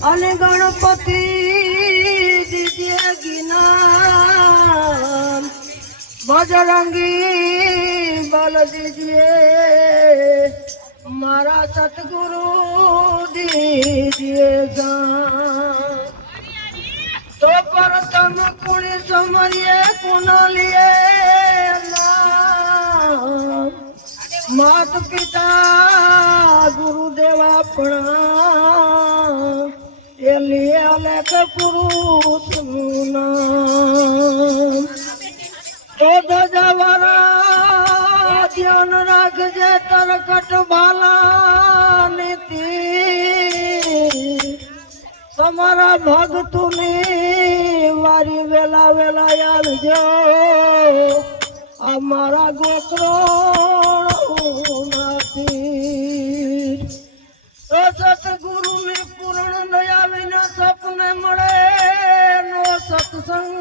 અને ગણપતિ દીજે બજરંગી બલ દીજે મારા સતગુરુ દીજે તો પર તમ કુણ સમરીએ કુણલીએ માત પિતા ગુરુદેવ આપણા ಎಲಿಯಲಕ ಪುರುತನ ಎದ ಜವರ ધ્યાન રાખજે તરકટ ભાલા નીતિ તમારા ભગતુની વારી વેલા વેલા આવજો. અમારા ગોકરો સદગુરુ ને પૂર્ણ દયા વિના સપને મળે નો સત્સંગ.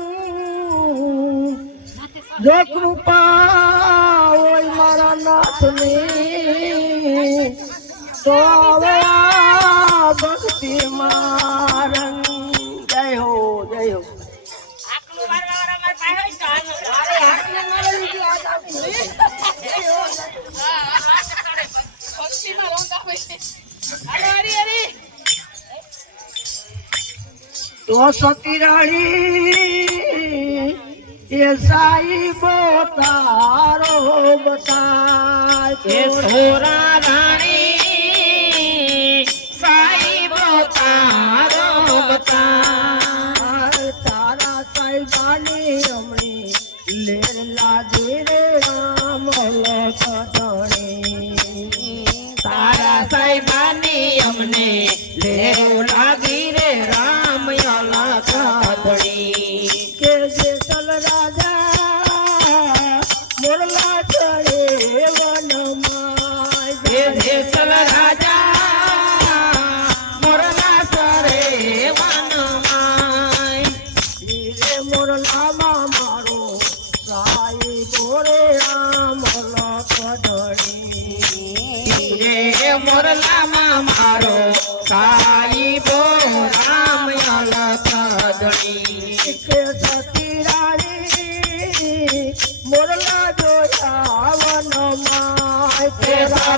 જો કૃપા હોય મારા નાથની, તો ભક્તિમાં ઓ સતી રાણી એ સાઈબ તારો બતા એ સોરા રાણી સાઈબ તારો બતા તારા સાઈબાની અમણી લેર અમને લેર લાગે મોરલા જોયા વનમાં. તેરા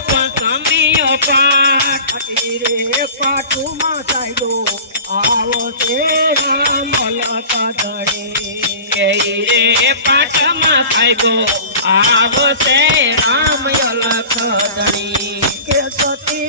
પસમીઓ પાઠ. રે પાઠુમાં સાયદો આવો છે રામ યલખ દડી કે સતી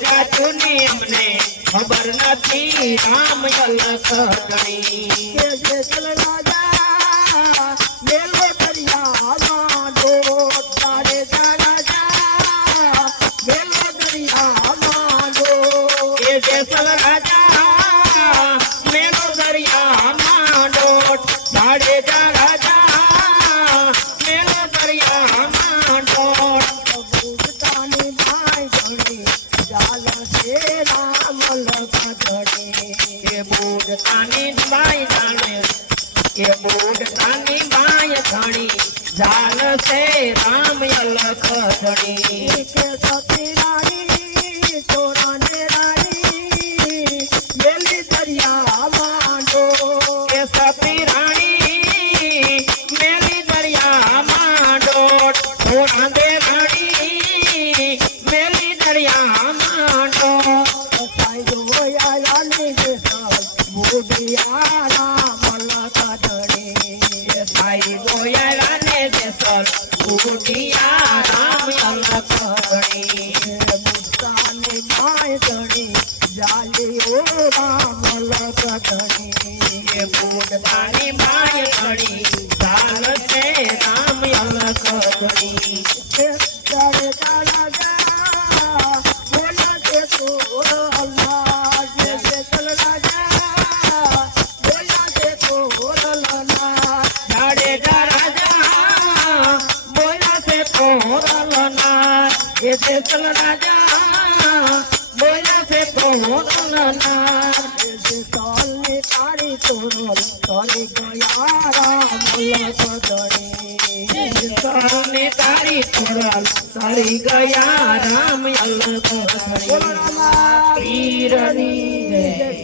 જાતું ની અમને ખબર નથી રામ અલગ ગણી એ મોડતાની માય ઘણી જાલ છે રામ અલખ કે સતી રાણી સોનાને રાણી મેલી દરિયા માંડો એ સતી રાણી મેલી દરિયા માંડો સોનાને રાણી મેલી દરિયા માંડો સાઈ જોયા મોડિયા ગણી મુક્તાની ગાય ગણી જાલી જેસલ રાજા બોલ્યા છે તો સોલની તારી તોરો સોલી ગયા રામ સોલની તારી પીરની